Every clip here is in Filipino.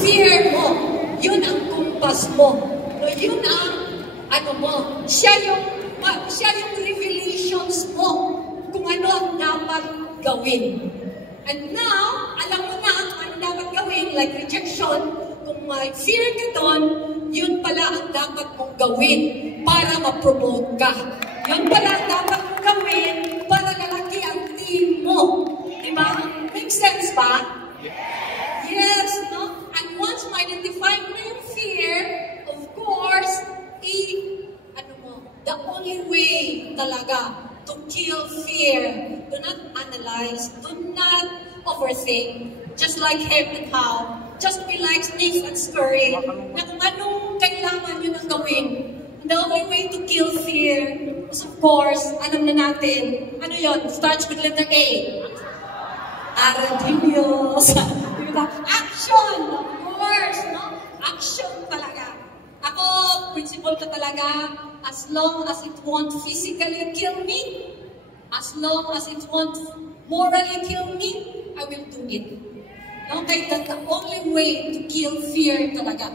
fear mo, yun ang kumpas mo. No, yun ang, ano mo, siya yung revelations mo kung ano ang dapat gawin. And now, alam mo na kung ano dapat gawin, like rejection, kung may fear ka doon, yun pala ang dapat mong gawin para ma-promote ka. Yun pala ang dapat mong gawin para lalaki ang team mo. Diba? Make sense ba? Yes, no? And once ma-identify mo na yung fear, of course, the only way talaga to kill fear, do not analyze, do not overthink, just like him and how, just be like Steve and Scurry, na kung anong kailangan yun ang gawin. The only way to kill fear is, of course, alam na natin, ano yun? Starts with letter A. Aradios. Action! Of course, no? Action talaga. Ako, principle ko talaga, as long as it won't physically kill me, as long as it won't morally kill me, I will do it. No? Kaya that's the only way to kill fear talaga.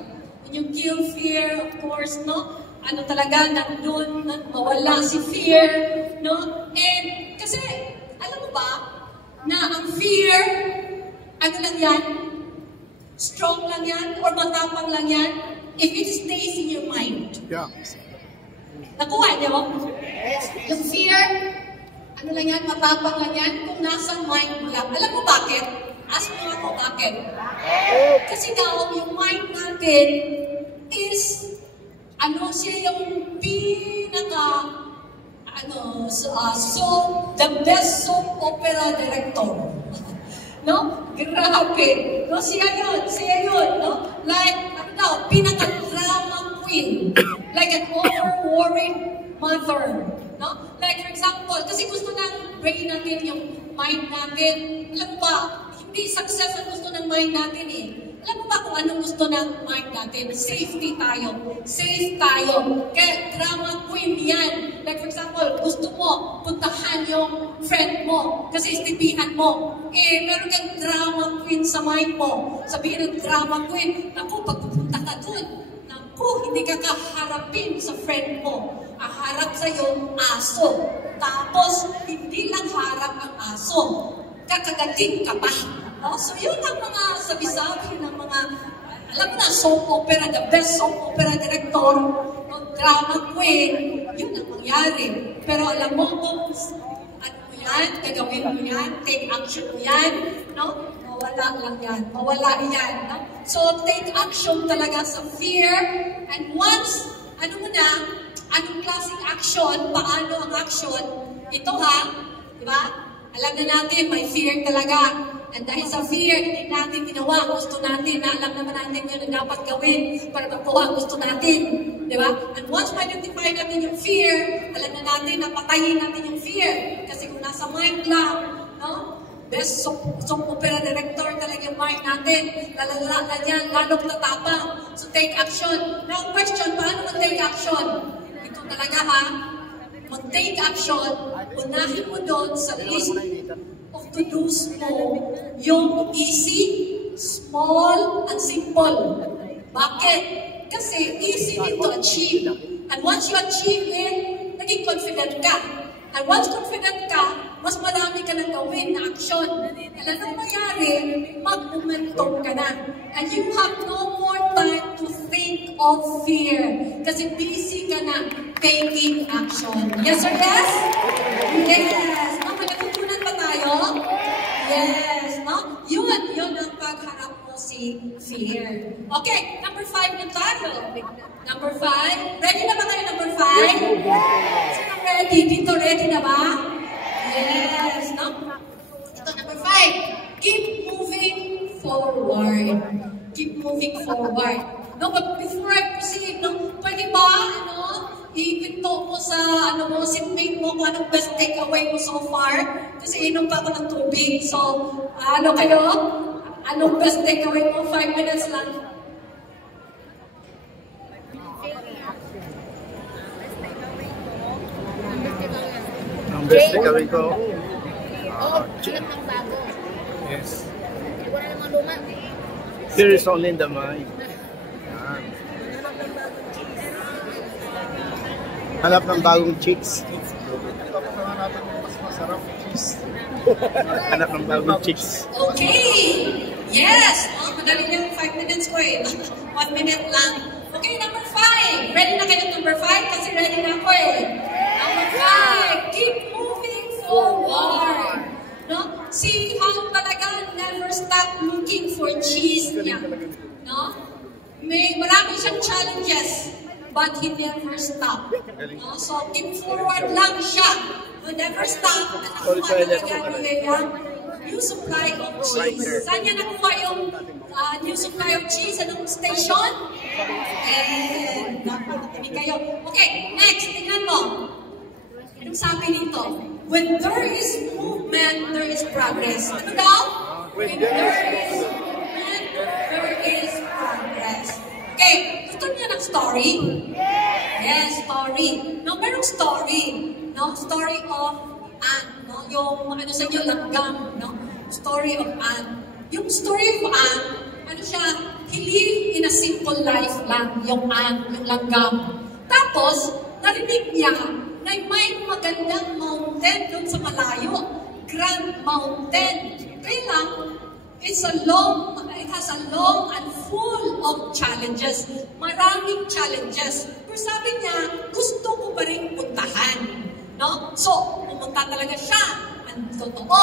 When you kill fear, of course, no? Ano talaga, nandun, mawala si fear, no? And, kasi, alam mo ba, na ang fear, ano lang yan? Strong lang yan? Or matapang lang yan? If it stays in your mind. Yeah. Nakuha niyo? Yung fear, ano lang yan, matapang lang yan, kung nasa mind mo lang. Alam mo bakit? Ask mo ako bakit. Kasi daw, yung mind natin is, ano siya yung pinaka, the best soap opera director. No? Grabe. No, siya yun, no? Like, pinaka-drama queen. Like an over-worried mother. No? Like, for example, kasi gusto ng brain natin, yung mind natin. Alam mo ba, hindi success ang gusto ng mind natin eh. Alam mo ba kung anong gusto ng mind natin? Safety tayo. Safe tayo. Kaya drama queen yan. Like for example, gusto mo puntahan yung friend mo kasi istipihan mo. Eh, meron kang drama queen sa mind mo. Sabihin ng drama queen, naku, pag pupunta ka dun, naku, hindi ka kaharapin sa friend mo. Ang harap sa'yo, aso. Tapos, hindi lang harap ang aso. Kakagating ka pa. Oh, so yun ang mga sabi-sabi ng mga, alam mo na, soap opera, the best soap opera director, no, drama queen, yun ang mangyari. Pero alam mo kung ano mo yan, gagawin mo yan, take action mo yan, no? Mawala lang yan, mawala yan. No? So take action talaga sa fear, and once, ano mo na, anong klaseng action, paano ang action, ito ha, di ba? Alam na natin, may fear talaga. And dahil sa fear, hindi natin ginawa gusto natin, na alam naman natin yun na dapat gawin para makuha gusto natin. Di ba? And once ma-identify natin yung fear, alam na natin na patayin natin yung fear. Kasi kung nasa mind lang, no? Best soap opera director talaga yung mind natin. Lalala na yan, lalong tatapang. So take action. Now question, paano mag-take action? Ito talaga ha, mag-take action, unahin mo doon sa list of to-dos mo yung easy, small, and simple. Bakit? Kasi easy din to achieve. And once you achieve it, naging confident ka. And once confident ka, mas marami ka nang gawin na action. Alam nang mangyari, mag-momentum ka na. And you have no more time to think of fear. Kasi busy ka na taking action. Yes or yes? Yes. May natutunan ba tayo? Yes. No? Yun ang pagharap mo si fear. Okay, number 5 na tayo. Number 5. Ready na ba kayo number 5? Sino ready? Dito ready na ba? Yes. No? Ito, number 5. Keep moving forward. Keep moving forward. No, but before I proceed, no, pwede ba, iipinto mo sa, seatmate mo kung anong best takeaway mo so far? Kasi inom pa ako ng tubig. So, kayo? Anong best takeaway mo? 5 minutes lang. Ang best takeaway ko, hanap ng bago. yes. Wala namang luma. Fear is only in the mind. Yan. Hanap ng bagong chicks. Hanap ng bagong chicks. Okay. Yes. Oh, madali na yung 5 minutes ko eh. 1 minute lang. Okay, number 5. Ready na kayo number 5? Kasi ready na ako eh. Number 5. Keep moving forward. No? See how talaga never stop looking for cheese niya. No? Marami siyang challenges, but he never stop. No? So, keep forward lang siya. No, never stop. At nakuha talaga niya new supply of cheese. Saan niya nakuha yung new supply of cheese? Anong station? Nakinig kayo. Okay, next, tingnan mo. Anong sabi nito? When there is movement, there is progress. Ano daw? When there is movement, there is progress. Okay, gusto niya ng story? Yes, story. No, merong story. No, story of Anne. No, yung ano sa inyo, langgam. No, story of Anne. Yung story of Anne, ano siya, he lived in a simple life lang, yung Anne, yung langgam. Tapos, narinig niya na may magandang mountain doon sa malayo. Grand Mountain. Kaya lang, it has a long and full of challenges. Maraming challenges. Pero sabi niya, gusto ko pa rin puntahan. No? So, pumunta talaga siya. Ang totoo,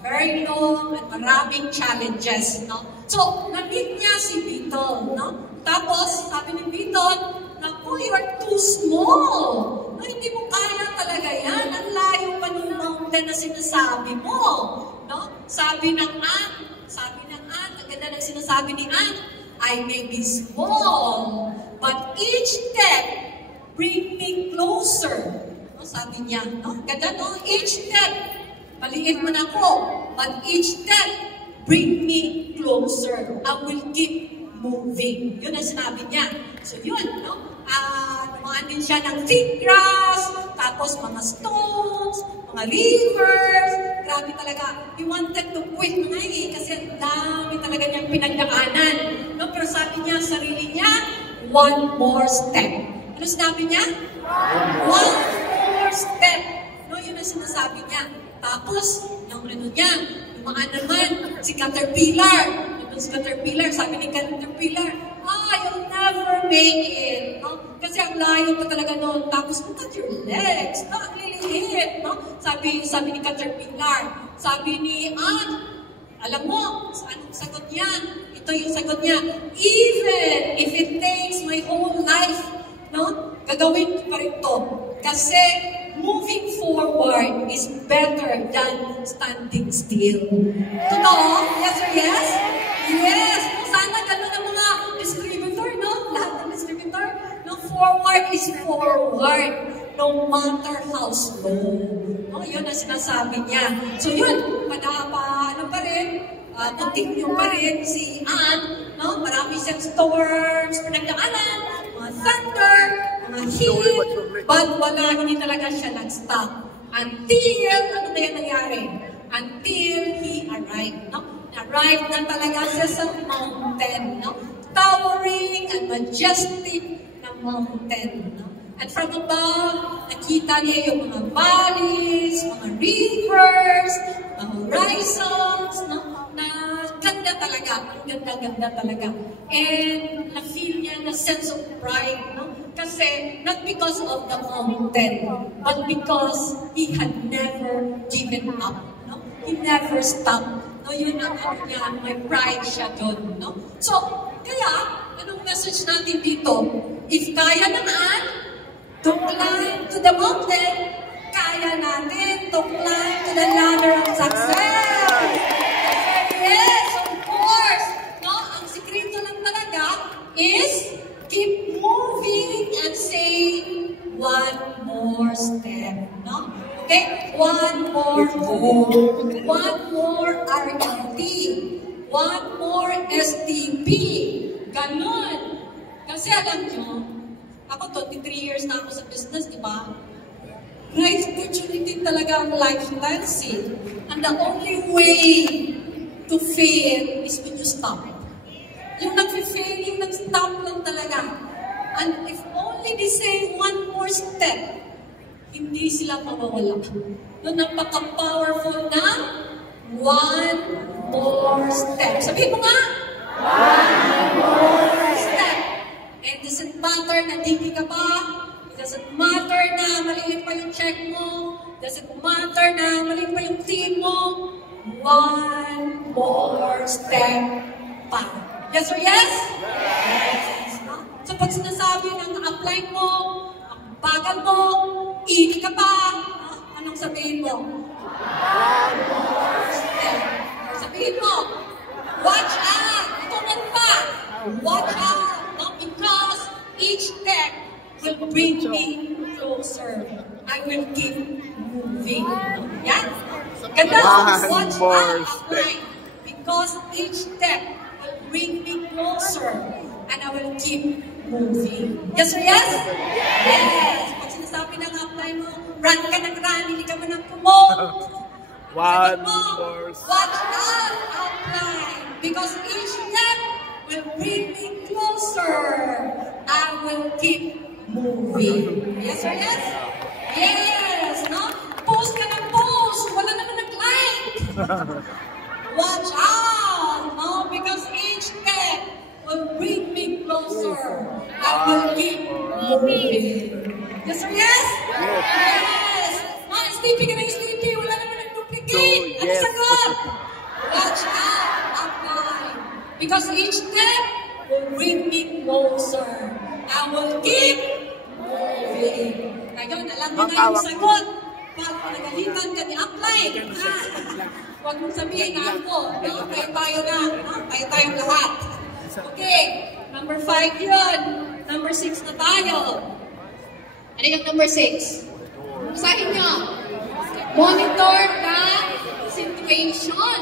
very long at maraming challenges. No? So, na-meet niya si Beetle. No? Tapos, sabi ni Beetle, naku, you are too small. No, hindi mo kaya talaga yan. Ang layo pa ng mountain na sinasabi mo. No? Sabi ng Anne, ang ganda ng sinasabi ni Anne, I may be small, but each step bring me closer. No, sabi niya, no? Ganda, no? Each step, maliit man ako, but each step bring me closer. I will keep moving. Yun ang sinabi niya. So yun, no? Dumaan din siya ng thick grass, tapos mga stones, mga rivers. Grabe talaga. He wanted to quit na kasi ang dami talaga niyang pinagdaanan. No? Pero sabi niya, sarili niya, one more step. Ano sinabi niya? One more step. No, yun ang sinasabi niya. Tapos, yung ano niya, dumaan naman si Caterpillar. Si Caterpillar, sabi ni Caterpillar, you'll never make it. No? Kasi ang layo pa talaga noon. Tapos, look at your legs. No? Ang liliit. No? Sabi ni Caterpillar. Sabi ni Anne, alam mo, anong sagot niya? Ito yung sagot niya. Even if it takes my whole life, no? Gagawin ko pa rin to. Kasi moving forward is better than standing still. Totoo? Yes or yes? Yes! Sana gano'n ang mga distributor, no? Lahat ng distributor, no? Forward is forward, no matter how slow. No? Yun ang sinasabi niya. So yun, ano pa rin, continue pa rin si Anne, no? Marami siyang storms, pinagdaanan, mga thunder, mga heat, but hindi talaga siya nag-stop. Until, ano na yan nangyari? Until he arrived, no? Arrived na talaga siya sa mountain, no? Towering and majestic na mountain, no? And from above, nakita niya yung mga valleys, mga rivers, mga horizons, no? Na ganda talaga, ang ganda-ganda talaga. And na-feel niya na sense of pride, no? Kasi, not because of the mountain, but because he had never given up, no? He never stopped. No, yun ang ano niya, may pride siya doon, no? So, kaya, anong message natin dito? If kaya naman, to climb to the mountain, kaya natin to climb to the ladder of success. Yes, of course. No, ang sikreto lang talaga is keep moving and say one more step, no? Okay, one more goal, one more RMT, one more STP. Ganon. Kasi alam nyo, ako 23 years na ako sa business, di ba? Great opportunity talaga ang lifestyle, see? And the only way to fail is when you stop. yung nag-fail, yung nag-stop lang talaga. And if only they say one more step, hindi sila mawawala. No, napaka-powerful na one more step. Sabihin mo nga, one more step. It doesn't matter na dingin ka pa. It doesn't matter na maliit pa yung check mo. It doesn't matter na maliit pa yung team mo. One more step pa. Yes or yes? Yes. So pag sinasabi ng apply mo, ang bagal mo, iki ka pa, anong sabihin mo? One more step. Sabihin mo, watch out! Ito man pa! Watch out! No? Because each step will bring me closer. I will keep moving. Yan. Ganda, watch out, apply. Because each step will bring me closer and I will keep moving. Yes or yes? Yes! Pag sinasabi ng apply mo, run ka ng run, hindi ka man ang promote. One more step. Watch out, apply. Because each step will bring me closer. I will keep moving. Yes or yes? Yes! No? Post ka ng post. Wala naman nag-like. Watch out! No? Because each step will bring me closer. I will keep moving. Yes or yes? Yes! No, sleepy ka na sleepy. Wala naman nag-duplicate. Ano sagot? Watch out, apply. Because each step will bring me closer. I will keep moving. Ngayon, alam mo na yung sagot. Pag nagalitan ka ni apply, huwag mong sabihin na ako. No? Tayo na. No? Tayo lahat. Okay. Number 5 yun. Number 6 na tayo. Ano yung number 6? Basahin nyo. Monitor the situation.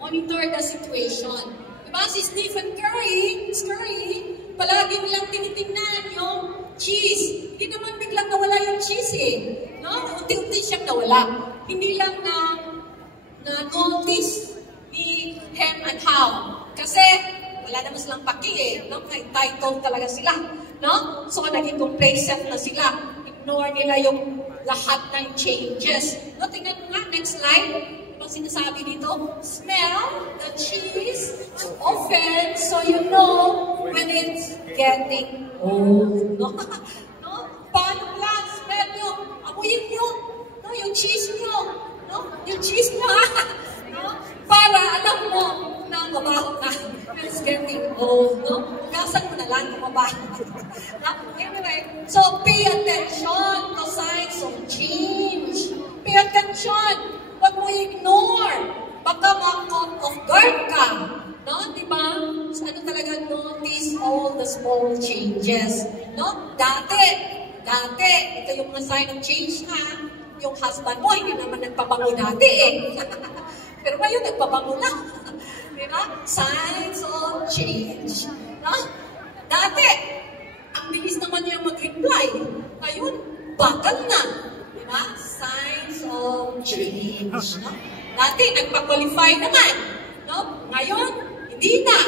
Monitor the situation. Diba si Stephen Curry, palagi nilang tinitingnan yung cheese. Hindi naman biglang nawala yung cheese eh. No? Unti-unti siyang nawala. Hindi lang na-notice ni Hem and How. Kasi wala naman silang paki eh. No? May title talaga sila. No? So naging complacent na sila. Ignore nila yung lahat ng changes. No? Tingnan mo nga, next slide. Ang sinasabi dito, smell the cheese often so you know when it's getting old. No? No? Paano lang? Smell nyo. Amuyin nyo. No? Yung cheese nyo. No? Yung cheese nyo. No? Para alam mo na mabaho na. It's getting old. No? Ugasan mo na lang yung mabaho. No? Anyway, so pay attention to signs of change. Pay attention. Huwag mo ignore. Baka ma-caught off guard ka. No? Diba? So, ano talaga notice all the small changes. No? Dati, ito yung mga sign of change ha. Yung husband mo, hindi naman nagpabango dati eh. Pero ngayon, nagpabango lang. Diba? Signs of change. No? Dati, ang bilis naman niya mag-reply. Ngayon, bagal na. Diba? Signs of change. No? Dati, nagpa-qualify naman. No? Ngayon, hindi na.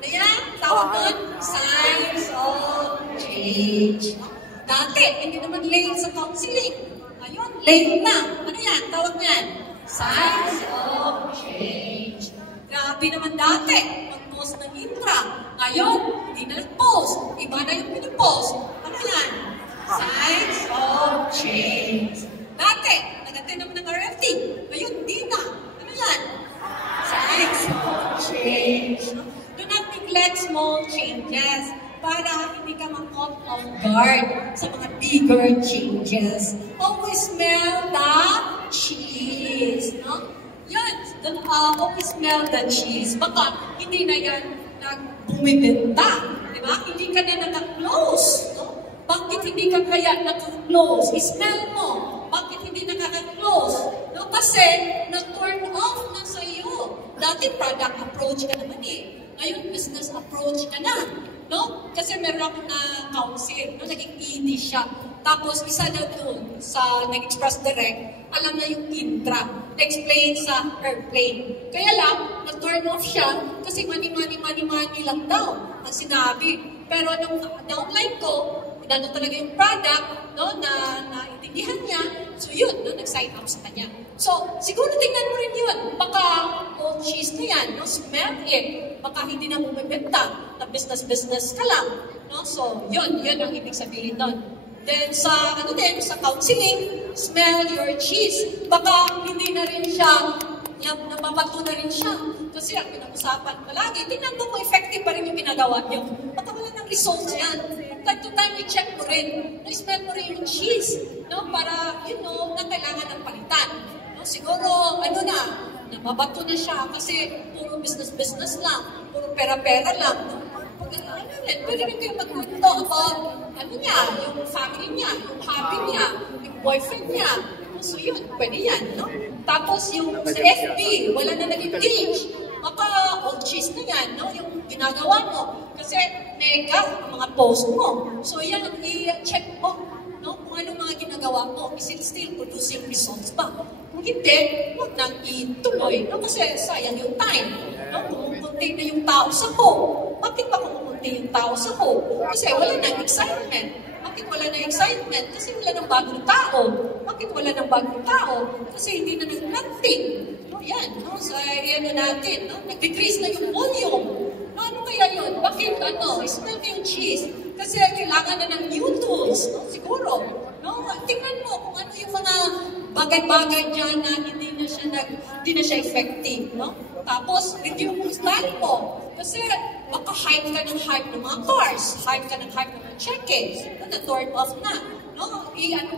Ano yan? Tawag doon? Signs of change. No? Dati, hindi naman late sa counseling. Ngayon, late na. Ano yan? Tawag niyan? Signs of change. Grabe naman dati, mag-post ng intra. Ngayon, hindi na nag-post. Iba na yung pinipost. Ano yan? Signs of change. Dati, nag-attend naman ng RFT. Ngayon, hindi na. Ano yan? Signs of change. Do not neglect small changes para hindi ka ma-caught off guard sa mga bigger changes. Always smell the cheese. No? Yan. Always smell the cheese. Baka hindi na yan bumibenta. Diba? Hindi ka na naka-close. No? Bakit hindi ka kaya naka-close? Smell mo. Bakit hindi nakaka-close? No? Kasi na-turn off na sa iyo. Dati product approach ka naman eh. Ngayon business approach ka na. No? Kasi meron ako na counsel. No? Naging ED siya. Tapos isa na doon sa nag-express direct, alam na yung intra. explain sa airplane. Kaya lang, na-turn off siya kasi money lang daw ang sinabi. Pero nung downline ko, inano talaga yung product, no, na naintindihan niya. So yun, no, nag-sign up sa kanya. So, siguro tingnan mo rin yun. Baka old cheese na yan, no, smell it. Baka hindi na bumibenta, na business ka lang. No? So, yun ang ibig sabihin nun. Then sa counseling, smell your cheese. Baka hindi na rin siya, nababato na rin siya. Kasi ang pinag-usapan palagi, tingnan mo kung effective pa rin yung ginagawa niyo. Baka wala ng results yan. Time to time, i-check mo rin. Na-smell mo rin yung cheese. No? Para, na kailangan ng palitan. No? Siguro, nababato na siya kasi puro business lang. Puro pera-pera lang. No? Pwede rin kayo magkwento about yung family niya, yung hobby niya, yung boyfriend niya. So yun, pwede yan, no? Tapos yung sa FB, wala na nag-engage. Baka old cheese na yan, no? Yung ginagawa mo. Kasi mega ang mga post mo. So yan, i-check mo, no? Kung anong mga ginagawa mo. Is it still producing results ba? Kung hindi, huwag nang ituloy, no? Kasi sayang yung time, no? Kumukunti na yung tao sa home. Bakit ba kumukunti yung tao sa home? Kasi wala nang excitement. Bakit wala nang excitement? Kasi wala nang bagong tao. Bakit wala nang bagong tao? Kasi hindi na nag-planting. No, yan, no? So, natin, no? Nag-decrease na yung volume. No, ano kaya yun? Bakit, smell yung cheese? Kasi kailangan na ng new tools, no? Siguro. No? Tingnan mo kung ano yung mga bagay-bagay dyan na hindi na siya effective, no? Tapos, review mo style mo. Kasi, baka hype ka ng mga cars, hype ka ng mga check-ins, na-turn off na. No?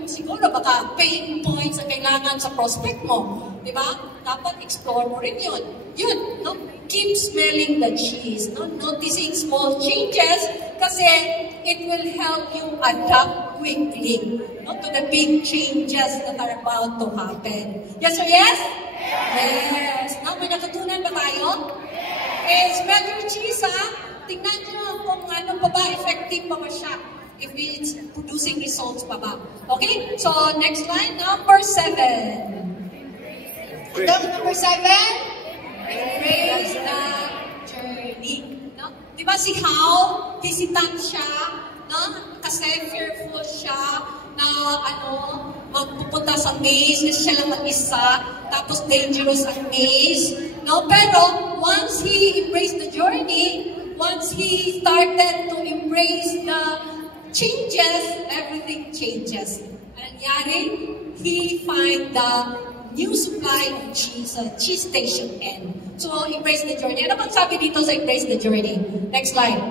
Siguro, baka pain points ang kailangan sa prospect mo. Di ba? Dapat explore mo rin yun. Yun, no? Keep smelling the cheese. No? Noticing small changes kasi it will help you adapt quickly, no, to the big changes that are about to happen. Yes or yes? Yes. No, may natutunan ba tayo? Yes. Smell your cheese, ha? Tingnan nyo kung ano pa ba, effective pa ba siya. If it's producing results pa ba. Okay? So, next line, number 7. Number 7? Embrace the journey. No? Diba si How, hesitant siya, no? Kasi fearful siya na magpupunta sa maze kasi siya lang mag-isa, tapos dangerous ang maze, no? Pero once he embraced the journey, once he started to embrace the changes, everything changes. Nangyari, he find the new supply of cheese station N. So, embrace the journey. Ano bang sabi dito sa embrace the journey? Next slide.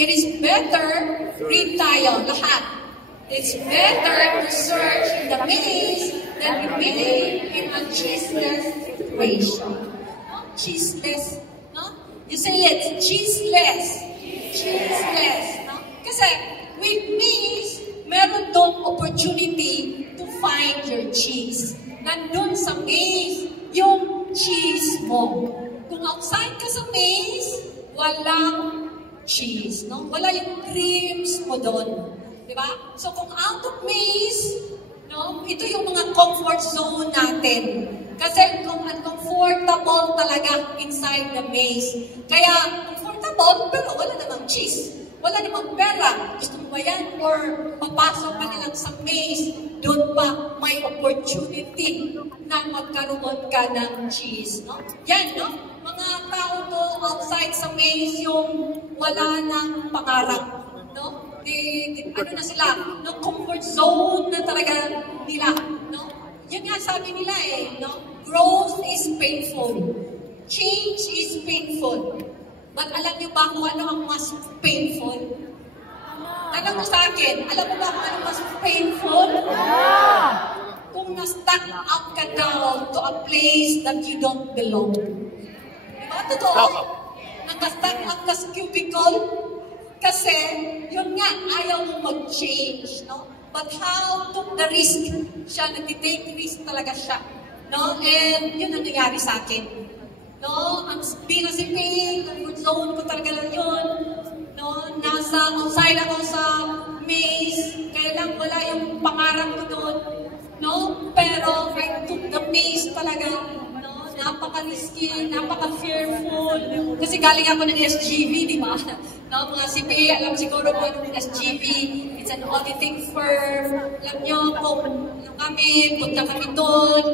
It is better, read tayo, lahat. It's better to search in the maze than remain in a cheeseless situation. No? Cheeseless, no? You say it, cheeseless. Cheeseless, no? Kasi with maze, meron dong opportunity to find your cheese. Nandun sa maze, yung cheese mo. Kung outside ka sa maze, walang cheese, no? Wala yung creams mo doon. Diba? So, kung out of maze, no? Ito yung mga comfort zone natin. Kasi kung uncomfortable talaga inside the maze. Kaya, comfortable, pero wala namang cheese. Wala namang pera. Gusto mo ba yan? Or papasok ka nilang sa maze, doon pa may opportunity na magkaroon ka ng cheese, no? Yan, no? Mga tao to outside sa maze yung wala ng pangarap, no? Na sila, no? Comfort zone na talaga nila, no? Yan nga sabi nila no? Growth is painful. Change is painful. But alam niyo ba kung ano ang mas painful? Alam mo sa akin, alam mo ba kung ano mas painful? Kung na-stuck up ka down to a place that you don't belong. Diba? Totoo? Naka-stuck up ka sa cubicle? Kasi, yun nga, ayaw mo mag-change, no? But how took the risk? Siya, nag-take risk talaga siya. No? And yun ang nangyari sa akin. No? Ang pinasipin, comfort zone ko talaga lang yun. No? Outside ako sa maze, kaya lang wala yung pangarap ko doon. no? Pero I took the maze talaga, no? Napaka-risky, napaka-fearful. Kasi galing ako ng SGV, di ba? No, mga CPA, alam siguro po yung SGV, it's an auditing firm. Alam nyo, kung kami, punta kami doon,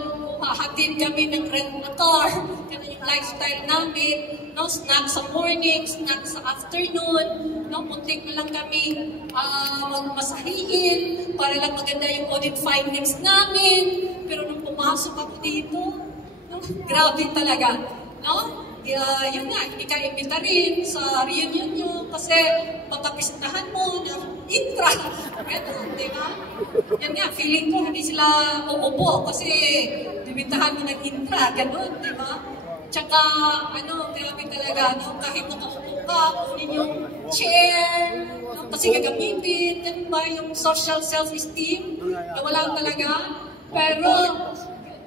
hahatid kami ng rent na car, ganun yung lifestyle namin, no? Snack sa morning, snack sa afternoon, no? Muntik na lang kami magmasahiin para lang maganda yung audit findings namin. Pero nung pumasok ako dito, no? Grabe talaga, no? Yun nga, hindi ka imbita rin sa reunion nyo kasi magkapistahan mo na intra. Ganun, di ba? Yan nga, feeling ko hindi sila uupo kasi dibintahan mo ng intra. Ganun, di ba? Tsaka, grabe talaga, no? Kahit nakaupo ka, kunin yung chair, no? Kasi gagamitin, di ba? Yung social self-esteem, nawala talaga. Pero,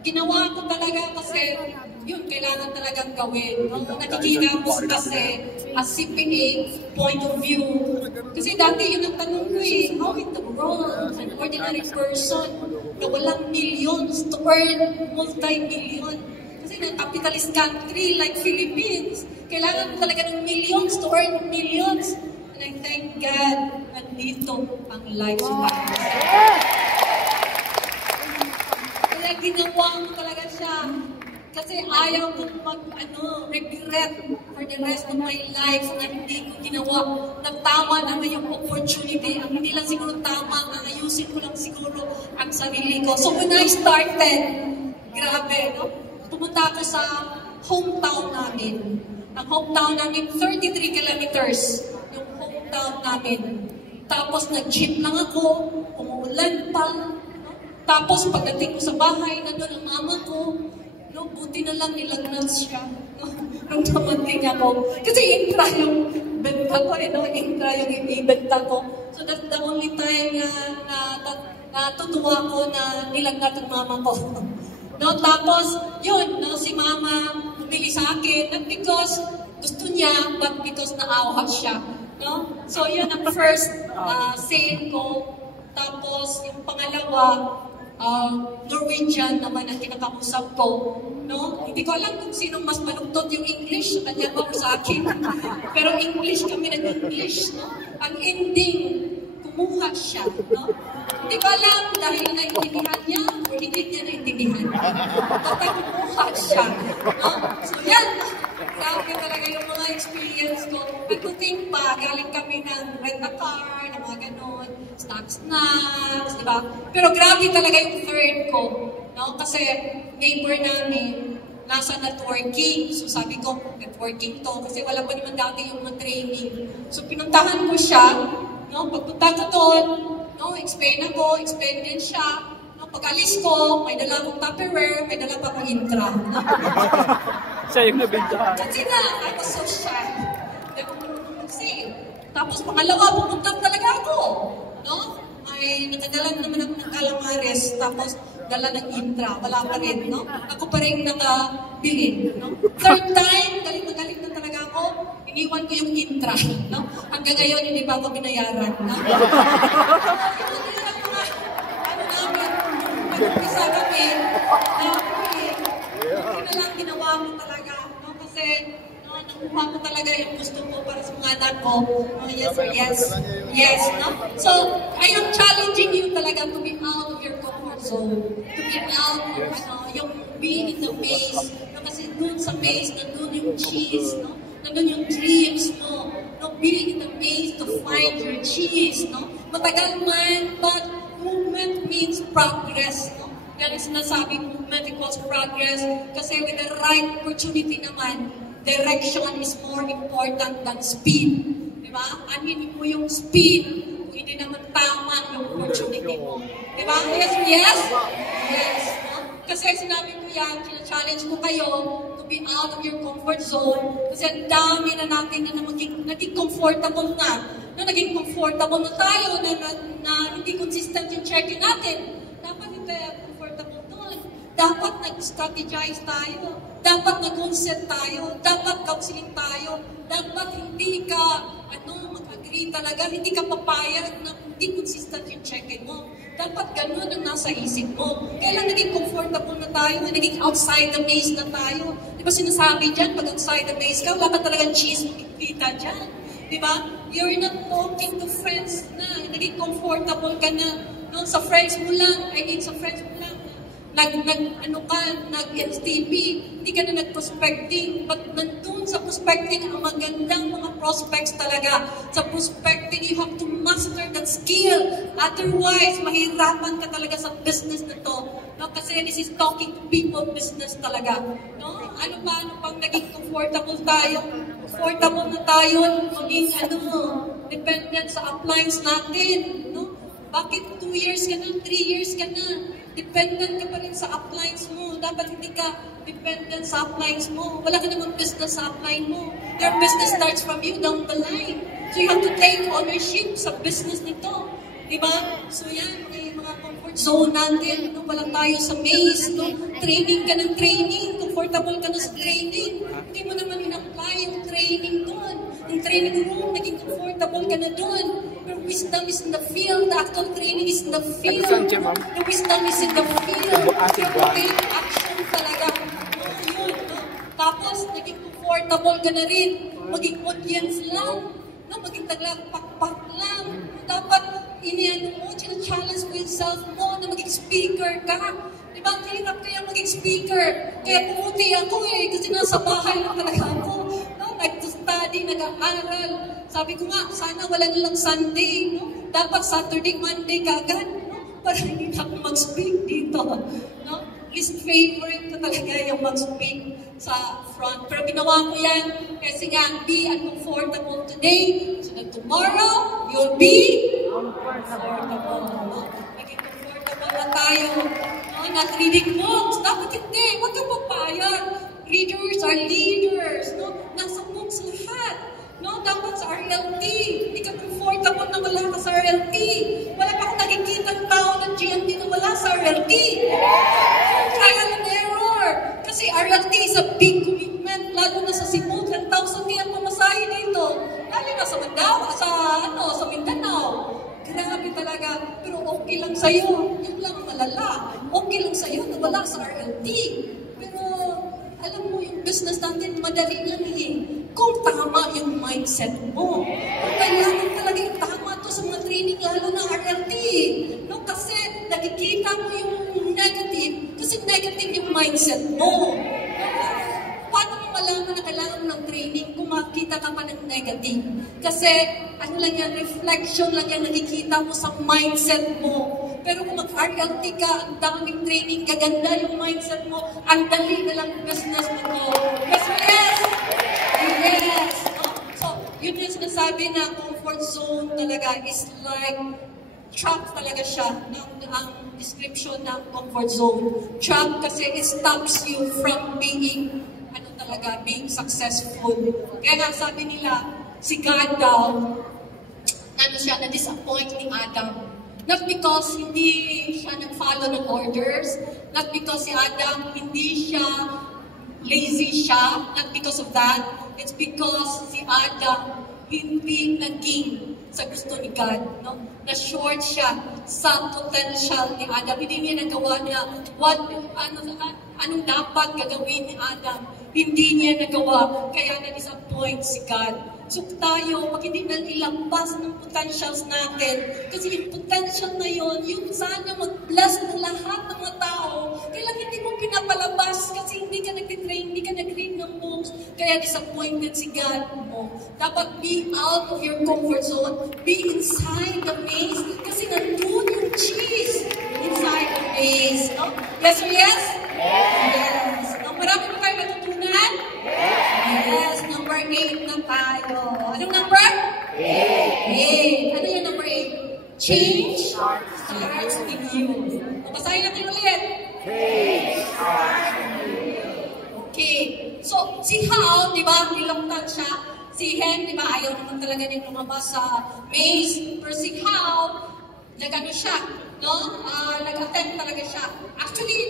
ginawa ko talaga kasi yun, kailangan talagang gawin. No? Nakikilamos kasi as CPA point of view. Kasi dati yun ang tanong ko eh, how in the world, an ordinary person na walang millions to earn multi-million? Kasi ng capitalist country like Philippines, kailangan mo talaga ng millions to earn millions. And I thank God, nandito ang lifestyle. Kaya ginawa ko talaga siya. Kasi ayaw kong regret for the rest of my life na hindi ko ginawa. Nagtama naman yung opportunity. Ang hindi lang siguro tama, ayusin ko lang siguro ang sarili ko. So when I started, grabe, no? Pumunta ako sa hometown namin. Ang hometown namin, 33 kilometers yung hometown namin. Tapos nag-jeep lang ako, umuulan pa. No? Tapos pagdating ko sa bahay, nandun ang mama ko. No, buti na lang nilagnat siya. No? Nung dumating ako. Kasi intra yung benta ko, intra yung ibenta ko. So that's the only time na natutuwa ko na nilagnat ang mama ko. No, tapos, yun, no, si mama bumili sa akin, not because gusto niya, but because naawa siya. No? So yun ang first sale ko. Tapos yung pangalawa, Norwegian naman ang kinakausap ko. No? Hindi ko alam kung sino mas malugtot yung English sa kanya ba o sa akin. Pero English kami nag-English. No? Ang ending, kumuha siya. No? Hindi ko alam dahil naintindihan niya o hindi niya naintindihan. Basta kumuha siya. No? So yan. Grabe talaga yung mga experience ko. Pagkuting pa, galing kami ng rent-a-car, ng mga ganon, snacks, di ba? Pero grabe talaga yung third ko. No? Kasi neighbor namin, nasa networking. So sabi ko, networking to. Kasi wala pa naman dati yung mga training. So pinuntahan ko siya. No? Pagpunta ko doon, no? Explain din siya. No? Pag-alis ko, may dala akong Tupperware, may dala pa akong intra. Siya yung nabintahan. Kasi na, I was so shy. Tapos pangalawa, pumunta talaga ako. No? May nakadala naman ako ng calamares, tapos dala ng intra. Wala pa rin, no? Ako pa rin nakabili, no? Third time, galit na talaga ako. Iniwan ko yung intra, no? Hanggang ngayon, hindi pa ako binayaran, no? Yun ang mga, namin, mag-umpisa kami, na lang ginawa ko talaga, no? Kasi, nakuha ko talaga yung gusto ko para sa mga anak ko. Yes or yes. Yes, no? So, I am challenging you talaga to be out of your comfort zone. To be out of, yung being in the maze. No? Kasi dun sa maze, nandun yung cheese, no? Nandun yung dreams mo. No? Being in the maze to find your cheese, no? Matagal man, but movement means progress, no? Kaya sinasabi, movement equals progress. Kasi with the right opportunity naman, direction is more important than speed. Diba? Aminin mo yung speed kung hindi naman tama yung opportunity mo. Diba? Yes, yes? Yes. No? Kasi sinabi ko yan, challenge ko kayo to be out of your comfort zone. Kasi ang dami na natin na naging comfortable na. No, naging comfortable na tayo na hindi consistent yung check-in natin. Dapat hindi comfortable doon. Dapat nag-strategize tayo. Dapat nag-consent tayo. Dapat counseling tayo. Dapat hindi ka, mag-agree talaga. Hindi ka papayag na hindi consistent yung check-in mo. Dapat ganun ang nasa isip mo. Kailan naging comfortable na tayo, naging outside the maze na tayo. Di ba sinasabi dyan, pag outside the maze ka, wala ka talagang cheese makikita dyan. Di ba? You're not talking to friends na, naging comfortable ka na. No? Sa friends mo lang, nag-STP, hindi ka na nag-prospecting. But nandun sa prospecting, ang magandang mga prospects talaga. Sa prospecting, you have to master that skill. Otherwise, mahirapan ka talaga sa business na to. No? Kasi this is talking to people business talaga. No? Ano pang naging comfortable tayo? Comfortable na tayo, maging dependent sa appliance natin. No? Bakit 2 years ka na, 3 years ka na? Dependent ka pa rin sa appliance mo. Dapat hindi ka dependent sa appliance mo. Wala ka namang business sa upline mo. Your business starts from you down the line. So you have to take ownership sa business nito. Diba? So yan, may mga comfort zone natin. No? Wala tayo sa maze. No? Training ka ng training. Comfortable ka na sa training. Hindi mo naman in-apply yung training doon. Yung training room, naging comfortable ka na doon. Your wisdom is in the field. The actual training is in the field. The wisdom is in the field. Take action talaga. No, yun. No? Tapos, naging comfortable ka na rin. Maging audience lang. No? Maging pakpak lang. Dapat, challenge mo yung self mo na maging speaker ka. Diba, ang hirap kaya maging speaker. Kaya pumuti ako kasi nasa bahay lang talaga ako. No? Nag-study, nag-aaral. Sabi ko nga, sana wala nilang Sunday. No? Dapat Saturday, Monday kagad. No? Para hindi na ako mag-speak dito. No? Least favorite ko talaga yung mag-speak sa front. Pero ginawa ko yan kasi nga, be uncomfortable today. So that tomorrow, you'll be comfortable. No? Maging comfortable na tayo. No? Not reading books. Dapat hindi. Huwag kang papayag. Readers are leaders. No? Nasa books lahat. No? Dapat sa RLT. Hindi ka comfortable na wala ka sa RLT. Wala pa akong nakikita ng tao ng GMT na wala sa RLT. Trial and error. Kasi RLT is a big commitment. Lalo na sa Cebu, 10,000 niya pamasahe dito. Lalo na sa Mindanao. Grabe talaga. Pero okay lang sa'yo. Yun lang malala. Okay lang sa'yo na wala sa RLT. Pero alam mo, yung business natin, madali lang kung tama yung mindset mo. Kailangan talaga yung tama to sa mga training, lalo na RLT. No? Kasi nakikita mo yung negative, kasi negative yung mindset mo. Paano mo malaman na kailangan mo ng training kung makikita ka pa ng negative? Kasi ano lang yan, reflection lang yan, nakikita mo sa mindset mo. Pero kung mag-RLT ka, ang daming training, gaganda yung mindset mo, ang dali na lang business mo to. Yes, yes! Yes! So, yun yung sinasabi na comfort zone talaga is like trap talaga siya. Ang description ng comfort zone. Trap kasi it stops you from being, being successful. Kaya nga sabi nila, si God daw, na-disappoint ni Adam. Not because hindi siya nag-follow ng orders, not because si Adam hindi siya lazy siya, not because of that. It's because si Adam hindi naging sa gusto ni God. No? Na-short siya sa potential ni Adam. Hindi niya nagawa niya anong dapat gagawin ni Adam. Hindi niya nagawa, kaya na-disappoint si God. So tayo, pag hindi na ilampas ng potentials natin, kasi yung potential na yun, yung sana mag-bless ng lahat ng mga tao, kailang hindi mo pinapalabas kasi hindi ka nag-train, hindi ka nag-read ng books, kaya disappointed si God mo. Dapat be out of your comfort zone, be inside the maze, kasi nandun yung cheese inside the maze. No? Yes or yes? Yes. No, marami mo kayo matutunan? Yes. Number 8 na tayo. Anong number? 8. Ano yung number 8? Change starts in you. Basahin natin ulit. Change starts in you. Okay. So, si Hal, di ba, nilangtan siya. Si Hen, di ba, ayaw naman talaga niyang lumabas sa maze. Pero si Hal, nag-ano siya, no? Nag-attempt talaga siya. Actually,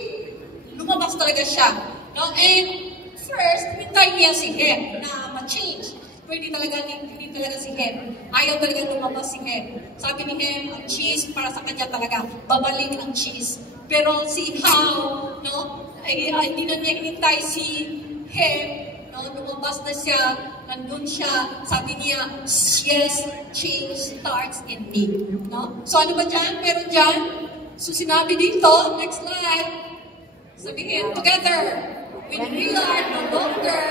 lumabas talaga siya. No? And first, hintay niya si Hen na ma-change. hindi talaga si Hem. Ayaw talaga lumabas si Hem. Sabi ni Hem, ang cheese para sa kanya talaga, babalik ang cheese. Pero si How, no, hindi na niya hinintay si Hem, no, lumabas na siya, nandun siya, sabi niya, yes, change starts in me. No? So ano ba dyan? Meron dyan? So sinabi dito, next slide, sabihin, together, when we are no longer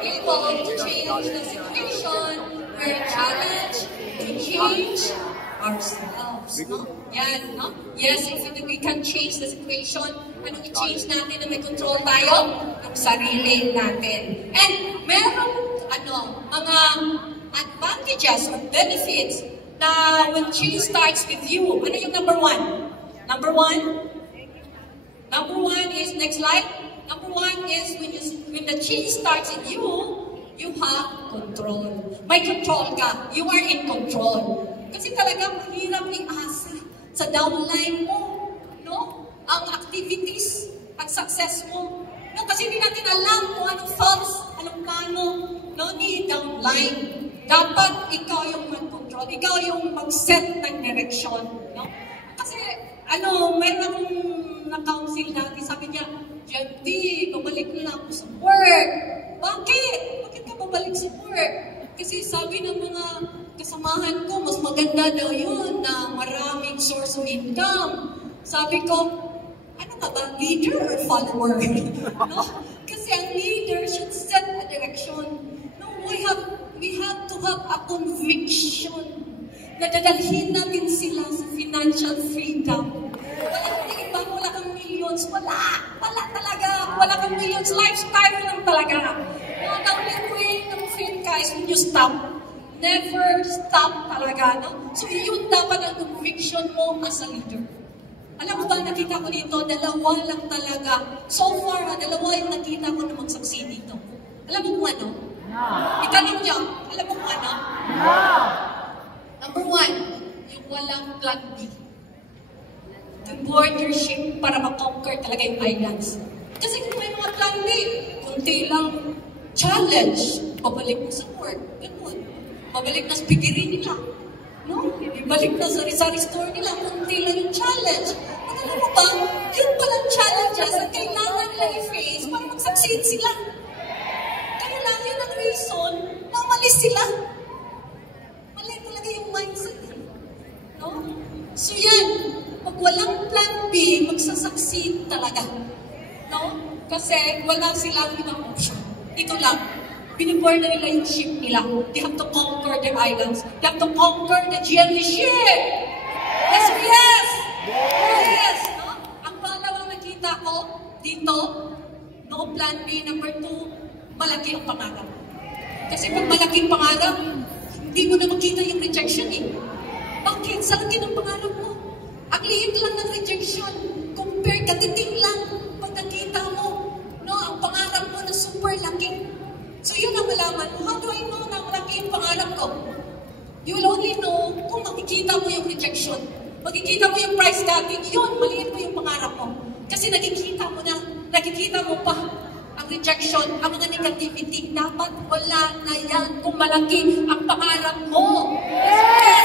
able to change the situation, we're challenged to change ourselves. No? Yan, no? Yes, if we can change the situation, anong i-change natin na may control tayo? Ang sarili natin. And meron, mga advantages or benefits na when change starts with you. Ano yung number one? Number one is, next slide. Number one is when the change starts in you, you have control. May control ka. You are in control. Kasi talaga mahirap i-asa sa downline mo, no? Ang activities, ang success mo. No? Kasi hindi natin alam kung anong thoughts, anong plano, no? Ni downline. Dapat ikaw yung mag-control. Ikaw yung mag-set ng direction, no? Kasi, mayroon akong na-counsel dati, sabi niya, JD, babalik na lang ako sa work. Bakit? Bakit ka babalik sa work? Kasi sabi ng mga kasamahan ko, mas maganda daw yun na maraming source of income. Sabi ko, ano ka ba? Leader or follower? No? Kasi ang leader should set a direction. No, we have to have a conviction na dadalhin natin sila sa financial freedom. Wala kang millions. Wala talaga. Wala kang millions. Lifestyle lang talaga. The only way na ma-fit ka is when you stop. Never stop talaga. No? So yun dapat ang conviction mo as a leader. Alam mo ba, nakita ko dito, dalawa lang talaga. So far, dalawa yung nakita ko na mag-succeed dito. Alam mo kung ano? No. Itanong niyo, alam mo kung ano? No. Number one, yung walang plan B. The bordership para ma-conquer talaga yung islands. Kasi kung may mga plan B, kunti lang challenge, babalik mo sa work, ganun. Babalik na sa pigirin nila. No? Ibalik na sa sari-sari store nila, kunti lang yung challenge. At alam mo ba, yun palang challenges at kailangan nila i-face para mag-succeed sila. Kaya lang yun ang reason na umalis sila. Mali talaga yung mindset. No? So yan, pag walang plan B, magsasucceed talaga. No? Kasi wala silang ibang option. Ito lang. Binibore na nila yung ship nila. They have to conquer their islands. They have to conquer the GMV ship. Yes, yes! Yes! No? Ang pangalawang nakita ko dito, no plan B, number 2, malaki ang pangarap. Kasi pag malaking pangarap, hindi mo na makita yung rejection eh. Bakit? Sa laki ng pangarap mo. Ang liit lang ng rejection. Compare, katiting lang. Pag nakita mo, no, ang pangarap mo na super laki. So yun ang malaman mo. How do I know na malaki yung pangarap ko? You will only know kung makikita mo yung rejection. Makikita mo yung price cutting. Yun, maliit mo yung pangarap mo. Kasi nakikita mo pa ang rejection, ang mga negativity. Dapat wala na yan kung malaki ang pangarap mo. Yes!